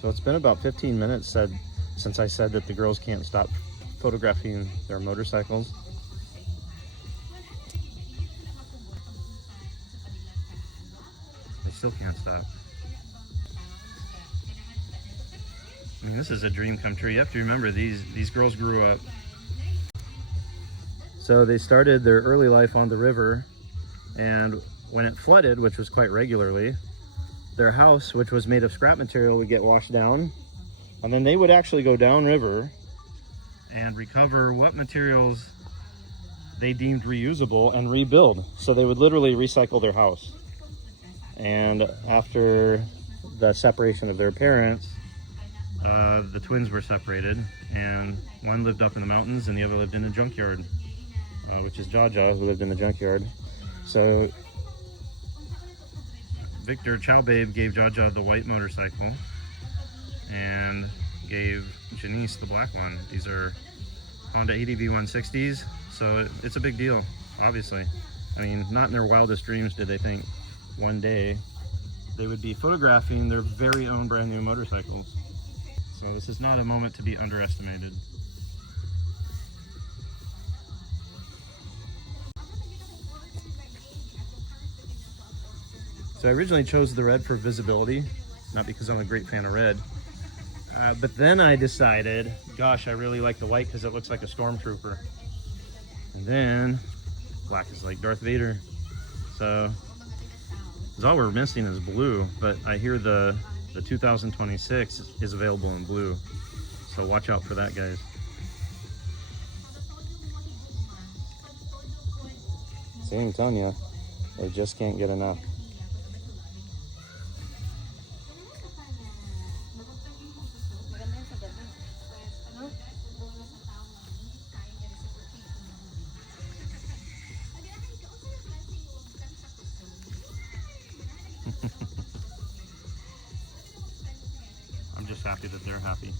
So it's been about 15 minutes since I said that the girls can't stop photographing their motorcycles. They still can't stop. I mean, this is a dream come true. You have to remember, these girls grew up. So they started their early life on the river, and when it flooded, which was quite regularly, their house, which was made of scrap material, would get washed down, and then they would actually go downriver and recover what materials they deemed reusable and rebuild. So they would literally recycle their house. And after the separation of their parents, the twins were separated, and one lived up in the mountains and the other lived in a junkyard, which is Jhaja, who lived in the junkyard. So Victor Chowbabe gave Jhaja the white motorcycle and gave Janice the black one. These are Honda ADV 160s, so it's a big deal, obviously. I mean, not in their wildest dreams did they think one day they would be photographing their very own brand new motorcycles. So this is not a moment to be underestimated. So I originally chose the red for visibility, not because I'm a great fan of red, but then I decided, gosh, I really like the white because it looks like a stormtrooper. And then black is like Darth Vader. So all we're missing is blue, but I hear the 2026 is available in blue. So watch out for that, guys. See, I'm telling you, they just can't get enough. I'm just happy that they're happy.